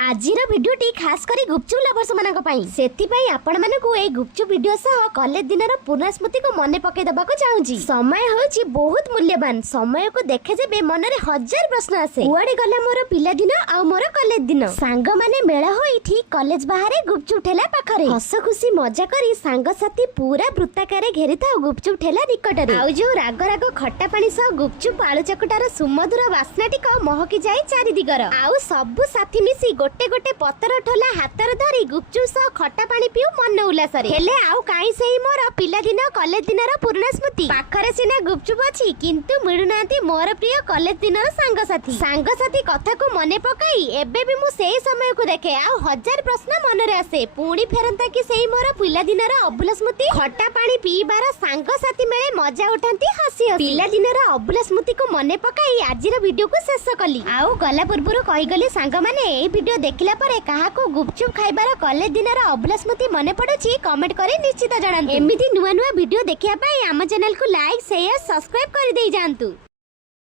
आजिर भिडियोटी खास करी गुपचुप लवर्स मानक पई सेतिपई आपण मानकु ए गुपचुप वीडियो सह कॉलेज दिनर पुनः स्मृति को मने पके दबाको चाहूची। समय होची बहुत मूल्यवान। समय को देखे जेबे मन रे हजार प्रश्न आसे। कुआडे गला मोर पिला दिन आ मोर कॉलेज दिन। सांग माने मेळा होई ठीक कॉलेज बाहरे गुपचुप ठेला पाखरे हस खुशी मजा करी सांग साथी पूरा वृत्ताकारे घेरी थाउ गुपचुप ठेला निकटरे। आउ जो राग राग खट्टा पानी सह गुपचुप आलू चकटार सुमधुर वासनाटिक महकी जाई चारि दिगर। आउ सब साथी मिसी गोटे गोटे पतर ठोला हातर धरी गुपचुप सह खट्टा पानी पिउ मन उल्लास रे। हेले आउ काई सेही मोर पिला दिन कॉलेज दिनर पुराना स्मृति। पाखरे सिना गुपचुप अछि किंतु मिळुनांती मोर प्रिय कॉलेज दिनर सांग साथी कथा को मने पकाई एबे भी मु सेही समय को देखे आउ हजार प्रश्न मन रे आसे। पुणी फेरंता कि सेही मोर पिला दिनर अभुला स्मृति। खट्टा पानी पीबार सांग साथी मेळे मजा उठांती हसी हसी। पिला दिनर अभुला स्मृति को मने पकाई आजिर वीडियो को शेष कली। आउ गला पूर्वरु कहि गली सांग माने ए वीडियो देखिला परे काहाको गुपचुप खाइबार कॉलेज दिनर अभुला स्मृति मने पड़ुची कमेंट करे निश्चित जणांतु। एमिति नुआ नुआ वीडियो देखिया पई आम चैनल को लाइक शेयर सब्सक्राइब कर देई जानतु।